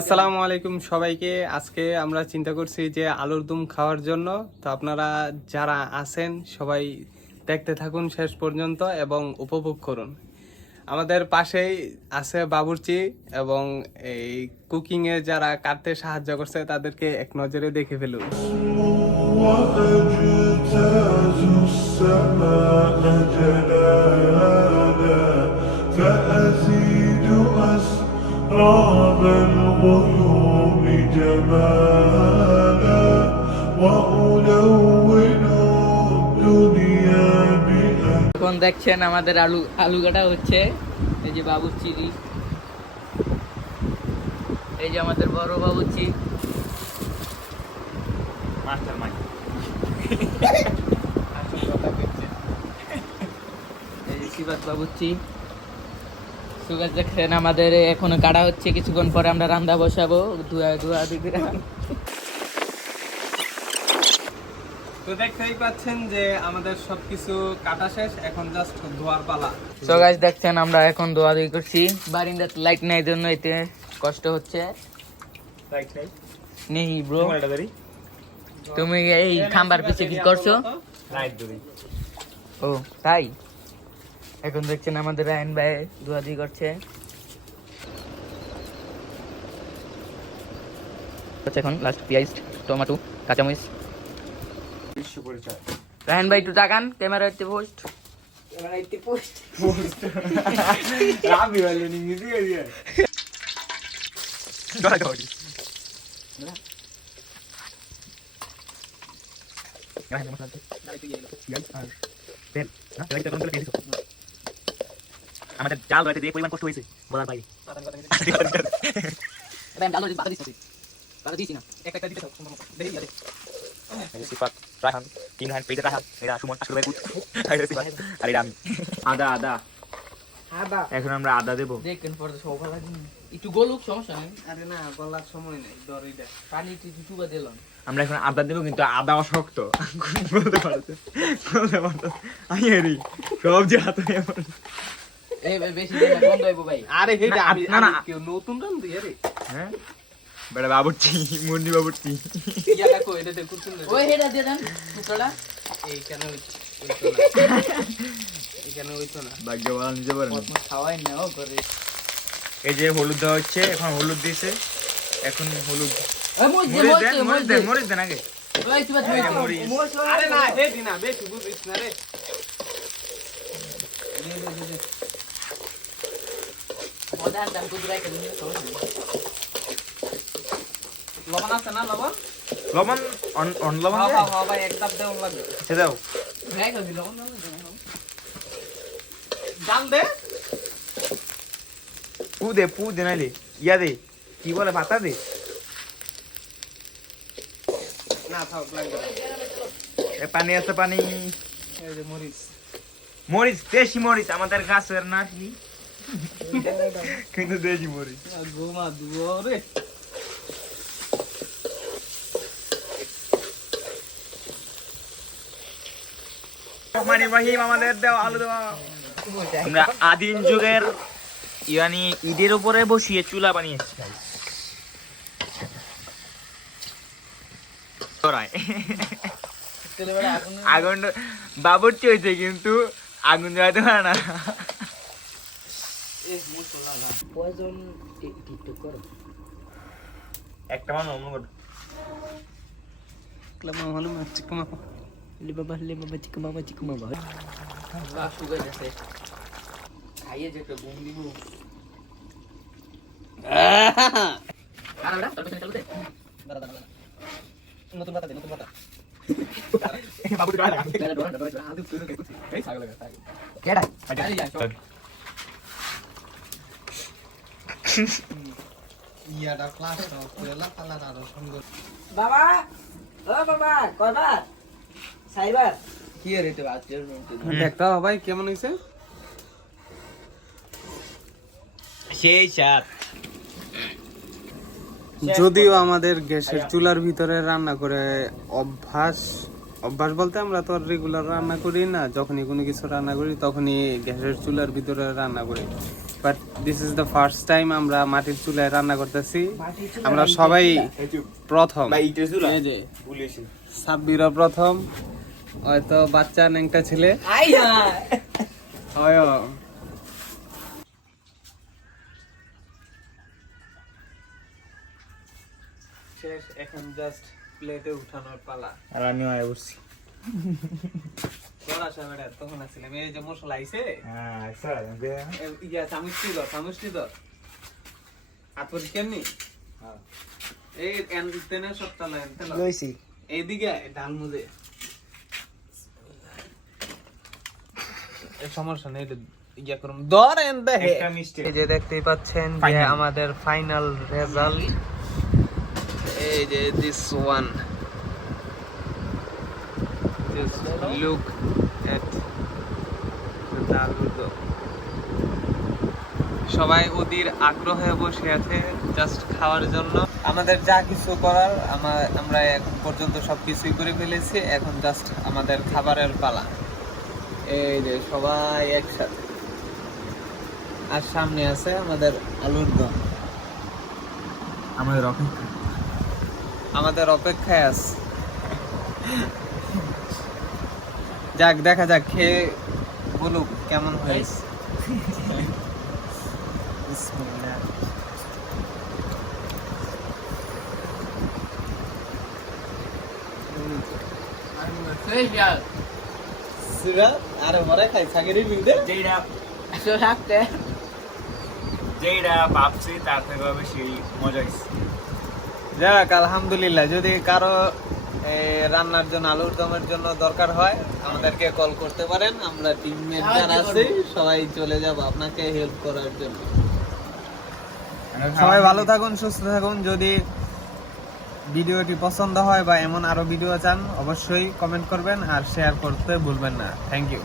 আসসালামু আলাইকুম সবাইকে। আজকে আমরা চিন্তা করছি যে আলুর দম খাওয়ার জন্য। তো আপনারা যারা আছেন সবাই দেখতে থাকুন শেষ পর্যন্ত এবং উপভোগ করুন। আমাদের পাশেই আছে বাবুর্চি এবং এই কুকিং এ যারা কাটতে সাহায্য করছে তাদেরকে এক নজরে দেখে ফেলুন। رعب الغيوم جمالا وألون الدنيا بأن এখন দেখছেন আমাদের আলু কাটা হচ্ছে। এই যে বাবুর্চি, এই যে আমাদের বড় বাবুর্চি মাস্টার মাইন্ড। এই যে শিবাত বাবুর্চি সুগার দেখছেন আমাদের এখনো কাটা হচ্ছে। কিছুক্ষণ পরে আমরা রান্না বসাবো। ধোয়া দিকে তো দেখতেই পাচ্ছেন যে আমাদের সবকিছু কাটা শেষ, এখন জাস্ট ধোয়ার পালা। সো গাইস দেখছেন আমরা এখন ধোয়াধুয়ি করছি। বারিন্দাতে লাইট নাই জন্য এতে কষ্ট হচ্ছে। রাইট রাইট নেই ব্রো, এটা ধরি। তুমি এই খাম্বার পিছে কি করছো? রাইট ধরি। ও তাই। এখন দেখছেন আমাদের রায়ন ভাই ধোয়াধুয়ি করছে। এখন লাস্ট পেঁয়াজ, টমেটো, কাঁচামরিচ। রায়ন ভাই একটু তাকান, ক্যামেরা একটু পোস্ট। রাবি বলে নি মিজি গিয়ে। ডরা ডরি। আমাদের জাল রয়েছে যে পরিমাণ কষ্ট হয়েছে বলার বাইরে। সিফাত, রায়হান, তিন হ্যান্ড পেজে রায়হান, এরা সুমন, আশকুর ভাই, আর এরা আমি। আদা আদা এখন আমরা আদা দেবো। দেখেন পরে সব ভালো লাগে। একটু গলুক, সমস্যা নাই। আরে না, গলার সময় নাই, ডরি দে। পানি একটু টুবা দিলাম। আমরা এখন আদা দেবো, কিন্তু আদা অশক্ত বলতে পারছে আমি হেরি সব যে হাতে এই বেশি দিন না, বন্ধ হইবো ভাই। আরে হে না, আমি না, না। কেউ নতুন রান দিয়ে রে। হ্যাঁ বেটা বাবুর্চি, মুন্ডি বাবুর্চি। ইয়াটা কো এটা দেখুন না। ওই হেডা দিয়ে দেন টুকরাটা। এইখানে হইতো না। এখানে হইতো না। ভাগ্য ভালো নিতে পারেন। কত খাওয়াই না ও করে। এই যে হলুদ দেওয়া হচ্ছে, এখন হলুদ দিয়েছে, এখন হলুদ ওই মরিচ দে, মরিচ দেন, মরিচ মরিচ দে। দেন, মরিচ দেন আগে। ওই তুই এই যে মরিচ। আরে না, হে দিনা বেশি বুঝিস না রে। মজার দাম কুদরাই করে নিয়ে তো। লবণ আছে না লবণ? লবণ অন লবণ হ্যাঁ দেয়? হ্যাঁ ভাই একদম দেওয়া লাগবে। সে দাও। ভাই কবি লবণ দাও। ডাল দে। পু দে নাইলে ইয়া দে, কি বলে পাতা দে। না থাক লাগবে না। এ পানি আছে, পানি। এই যে মরিচ। মরিচ, দেশি মরিচ, আমাদের গাছের না কি কিন্তু দেশি মরিচ। গোমা দুয়ো রে। রহমান ইব্রাহিম আমাদের দেওয়া আলু দেওয়া। আমরা আদিম যুগের ইয়ানি ঈদের উপরে বসিয়ে চুলা বানিয়েছি। আগুন বাবুর্চি হয়েছে কিন্তু আগুন জ্বালাতে পারে না। পয়জন টিকটক করো। একটা মানুষ অন্য ক্লামা ভালো মারছি কমা। লে বাবা চিকু বাবা। সুগার আছে। খাইয়ে যে একটা ঘুম দিব। আরে তোর পেছনে চালু দে। দাঁড়া। নতুন পাতা দে, নতুন পাতা। বাবু গায় লাগা। এই ছাগল লাগা। কেডা? আরে যা চল। ইয়াটা ক্লাস নাও কইলা পালার আরো সুন্দর। বাবা ও বাবা কয়বার সাইবার কি রে তো আজকের মিনিটে। দেখতা ভাই কেমন হইছে? সেই সাত। যদিও আমাদের গ্যাসের চুলার ভিতরে রান্না করে অভ্যাস বলতে আমরা তো রেগুলার রান্না করি না, যখনই কোনো কিছু রান্না করি তখনই গ্যাসের চুলার ভিতরে রান্না করি। But this is the first time আমরা মাটির চুলায় রান্না করতেছি। আমরা সবাই প্রথম, এই যে সাব্বিরও প্রথম, হয়তো বাচ্চা ন্যাংটা ছেলে হয়। শেষ, এখন জাস্ট প্লেটে উঠানোর পালা। আর আমি আয় বসছি। তোর আসা বেটা তখন আসছিলাম, এই যে মশলা আইছে, হ্যাঁ স্যার ইয়া চামচটি ধর হাত পরিষ্কার নি। এই তেনে সব চালায় লইছি এইদিকে ডাল মুজে এই সমস্যা নেই, এটা ইয়া করুন ধরেন দেখে। একটা মিষ্টি এই যে দেখতেই পাচ্ছেন যে Final. আমাদের ফাইনাল রেজাল্ট, এই যে this one, just look at the আলুরদম। সবাই ওদের আগ্রহে বসে আছে জাস্ট খাওয়ার জন্য। আমাদের যা কিছু করার আমরা এখন পর্যন্ত সবকিছুই করে ফেলেছি, এখন জাস্ট আমাদের খাবারের পালা। এই যে সবাই একসাথে, আর সামনে আছে আমাদের আলুর দম। আমাদের অপেক্ষায় আছে। যাক, দেখা যাক, খেয়ে বলুক কেমন হয়েছে। বিসমিল্লাহ। সিরা আরে মরে খাই সাগেরি বিউদে যেটা ভাবছি তার থেকে বেশি মজা হয়েছে। যাক, আলহামদুলিল্লাহ। যদি কারো রান্নার জন্য, আলুর দমের জন্য দরকার হয় আমাদেরকে কল করতে পারেন। আমরা টিমমেট যারা আছি সবাই চলে যাব আপনাকে হেল্প করার জন্য। সবাই ভালো থাকুন, সুস্থ থাকুন। যদি ভিডিওটি পছন্দ হয় বা এমন আরো ভিডিও চান অবশ্যই কমেন্ট করবেন আর শেয়ার করতে ভুলবেন না। Thank you.